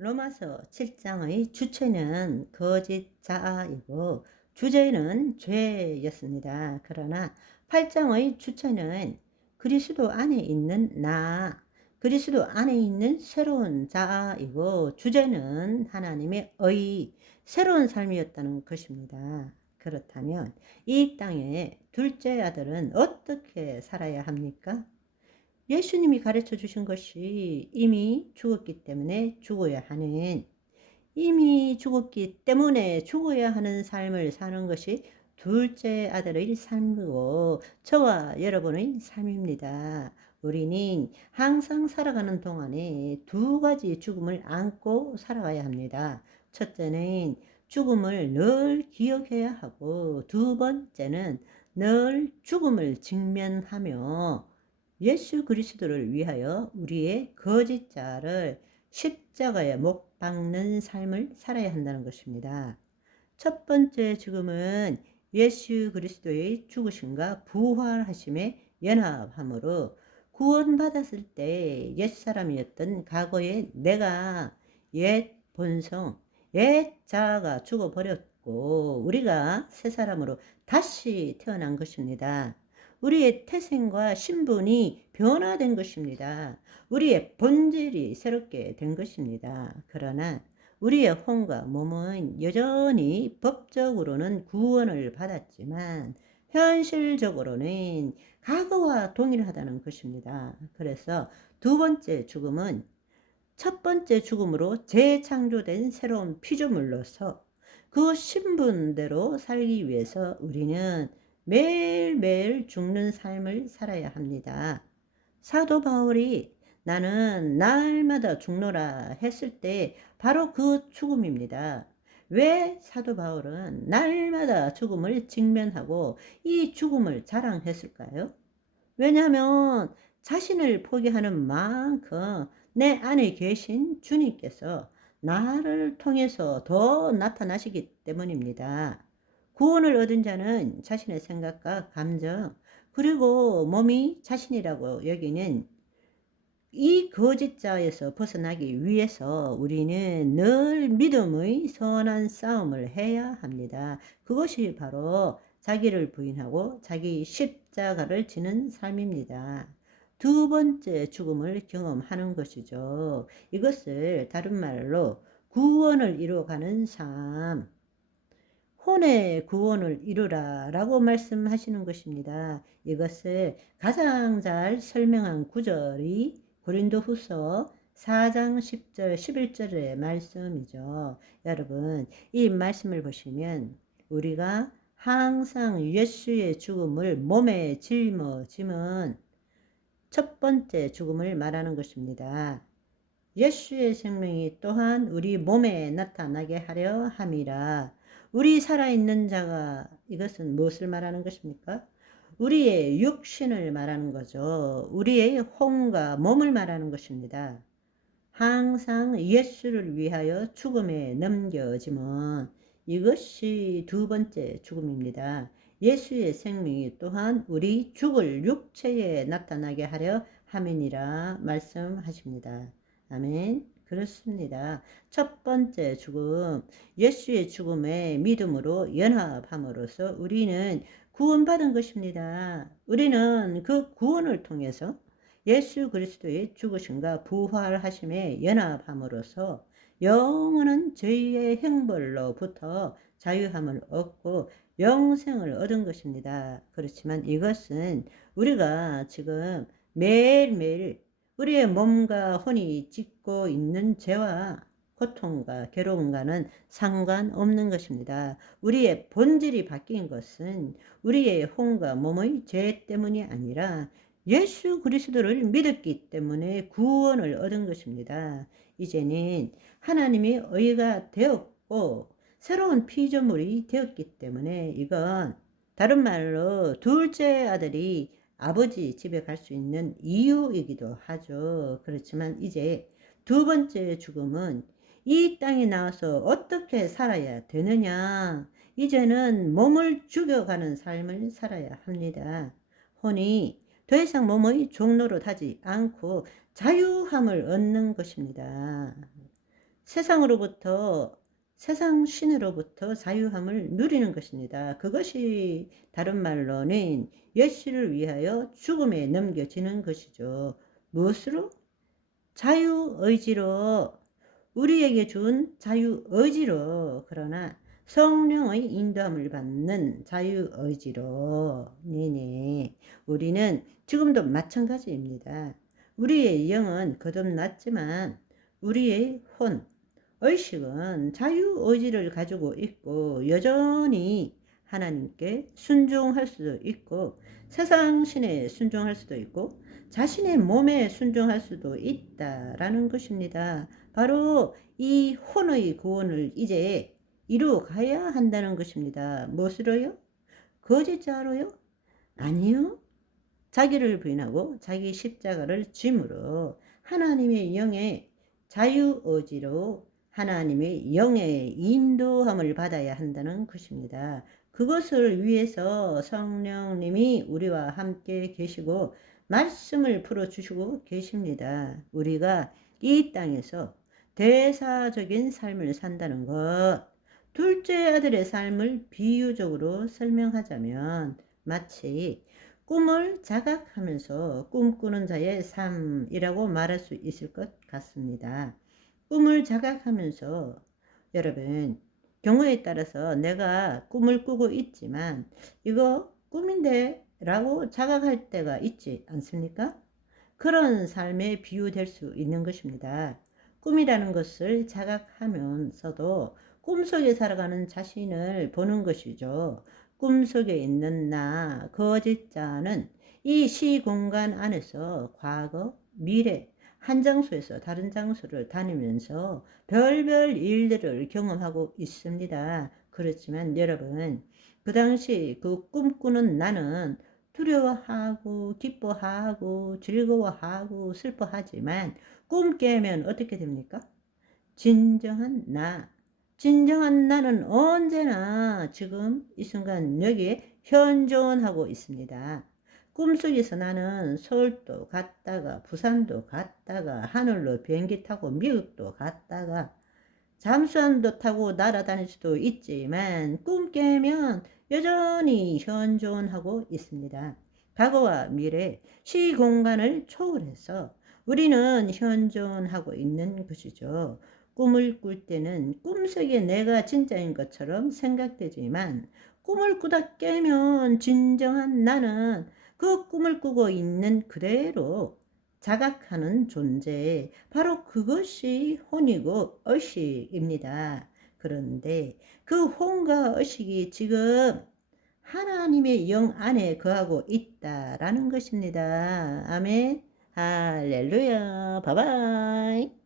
로마서 7장의 주체는 거짓 자아이고 주제는 죄였습니다. 그러나 8장의 주체는 그리스도 안에 있는 나, 그리스도 안에 있는 새로운 자아이고 주제는 하나님의 새로운 삶이었다는 것입니다. 그렇다면 이 땅에 둘째 아들은 어떻게 살아야 합니까? 예수님이 가르쳐 주신 것이 이미 죽었기 때문에 죽어야 하는, 이미 죽었기 때문에 죽어야 하는 삶을 사는 것이 둘째 아들의 삶이고 저와 여러분의 삶입니다. 우리는 항상 살아가는 동안에 두 가지 죽음을 안고 살아가야 합니다. 첫째는 죽음을 늘 기억해야 하고, 두 번째는 늘 죽음을 직면하며 예수 그리스도를 위하여 우리의 거짓 자를 십자가에 못 박는 삶을 살아야 한다는 것입니다. 첫 번째 죽음은 예수 그리스도의 죽으심과 부활하심에 연합함으로 구원받았을 때 옛사람이었던 과거의 내가, 옛 본성, 옛 자아가 죽어버렸고 우리가 새 사람으로 다시 태어난 것입니다. 우리의 태생과 신분이 변화된 것입니다. 우리의 본질이 새롭게 된 것입니다. 그러나 우리의 혼과 몸은 여전히 법적으로는 구원을 받았지만 현실적으로는 과거와 동일하다는 것입니다. 그래서 두 번째 죽음은 첫 번째 죽음으로 재창조된 새로운 피조물로서 그 신분대로 살기 위해서 우리는 매일매일 죽는 삶을 살아야 합니다. 사도 바울이 나는 날마다 죽노라 했을 때 바로 그 죽음입니다. 왜 사도 바울은 날마다 죽음을 직면하고 이 죽음을 자랑했을까요? 왜냐하면 자신을 포기하는 만큼 내 안에 계신 주님께서 나를 통해서 더 나타나시기 때문입니다. 구원을 얻은 자는 자신의 생각과 감정, 그리고 몸이 자신이라고 여기는 이 거짓자에서 벗어나기 위해서 우리는 늘 믿음의 선한 싸움을 해야 합니다. 그것이 바로 자기를 부인하고 자기 십자가를 지는 삶입니다. 두 번째 죽음을 경험하는 것이죠. 이것을 다른 말로 구원을 이루어가는 삶, 혼의 구원을 이루라 라고 말씀하시는 것입니다. 이것을 가장 잘 설명한 구절이 고린도후서 4장 10절 11절의 말씀이죠. 여러분, 이 말씀을 보시면 우리가 항상 예수의 죽음을 몸에 짊어짐은 첫 번째 죽음을 말하는 것입니다. 예수의 생명이 또한 우리 몸에 나타나게 하려 함이라. 우리 살아있는 자가, 이것은 무엇을 말하는 것입니까? 우리의 육신을 말하는 거죠. 우리의 혼과 몸을 말하는 것입니다. 항상 예수를 위하여 죽음에 넘겨짐은 이것이 두 번째 죽음입니다. 예수의 생명이 또한 우리 죽을 육체에 나타나게 하려 함이니라 말씀하십니다. 아멘. 그렇습니다. 첫 번째 죽음, 예수의 죽음에 믿음으로 연합함으로써 우리는 구원받은 것입니다. 우리는 그 구원을 통해서 예수 그리스도의 죽으심과 부활하심에 연합함으로써 영원한 죄의 형벌로부터 자유함을 얻고 영생을 얻은 것입니다. 그렇지만 이것은 우리가 지금 매일매일 우리의 몸과 혼이 짓고 있는 죄와 고통과 괴로움과는 상관없는 것입니다. 우리의 본질이 바뀐 것은 우리의 혼과 몸의 죄 때문이 아니라 예수 그리스도를 믿었기 때문에 구원을 얻은 것입니다. 이제는 하나님의 의가 되었고 새로운 피조물이 되었기 때문에 이건 다른 말로 둘째 아들이 아버지 집에 갈 수 있는 이유이기도 하죠. 그렇지만 이제 두 번째 죽음은 이 땅에 나와서 어떻게 살아야 되느냐. 이제는 몸을 죽여가는 삶을 살아야 합니다. 혼이 더 이상 몸의 종노릇 하지 않고 자유함을 얻는 것입니다. 세상으로부터 세상 신으로부터 자유함을 누리는 것입니다. 그것이 다른 말로는 예수를 위하여 죽음에 넘겨지는 것이죠. 무엇으로? 자유의지로. 우리에게 준 자유의지로. 그러나 성령의 인도함을 받는 자유의지로. 네네. 우리는 지금도 마찬가지입니다. 우리의 영은 거듭났지만 우리의 혼, 의식은 자유의지를 가지고 있고 여전히 하나님께 순종할 수도 있고 세상 신에 순종할 수도 있고 자신의 몸에 순종할 수도 있다라는 것입니다. 바로 이 혼의 구원을 이제 이루어 가야 한다는 것입니다. 무엇으로요? 거짓자로요? 아니요. 자기를 부인하고 자기 십자가를 짐으로 하나님의 영의 자유의지로 하나님의 영의 인도함을 받아야 한다는 것입니다. 그것을 위해서 성령님이 우리와 함께 계시고 말씀을 풀어주시고 계십니다. 우리가 이 땅에서 대사적인 삶을 산다는 것, 둘째 아들의 삶을 비유적으로 설명하자면 마치 꿈을 자각하면서 꿈꾸는 자의 삶이라고 말할 수 있을 것 같습니다. 꿈을 자각하면서 여러분 경우에 따라서 내가 꿈을 꾸고 있지만 이거 꿈인데 라고 자각할 때가 있지 않습니까? 그런 삶에 비유될 수 있는 것입니다. 꿈이라는 것을 자각하면서도 꿈속에 살아가는 자신을 보는 것이죠. 꿈속에 있는 나, 거짓자는 이 시공간 안에서 과거, 미래, 한 장소에서 다른 장소를 다니면서 별별 일들을 경험하고 있습니다. 그렇지만 여러분, 그 당시 그 꿈꾸는 나는 두려워하고 기뻐하고 즐거워하고 슬퍼하지만 꿈 깨면 어떻게 됩니까? 진정한 나는 언제나 지금 이 순간 여기에 현존하고 있습니다. 꿈속에서 나는 서울도 갔다가 부산도 갔다가 하늘로 비행기 타고 미국도 갔다가 잠수함도 타고 날아다닐 수도 있지만 꿈 깨면 여전히 현존하고 있습니다. 과거와 미래, 시공간을 초월해서 우리는 현존하고 있는 것이죠. 꿈을 꿀 때는 꿈속에 내가 진짜인 것처럼 생각되지만 꿈을 꾸다 깨면 진정한 나는 그 꿈을 꾸고 있는 그대로 자각하는 존재, 바로 그것이 혼이고 의식입니다. 그런데 그 혼과 의식이 지금 하나님의 영 안에 거하고 있다라는 것입니다. 아멘. 할렐루야. 바바이.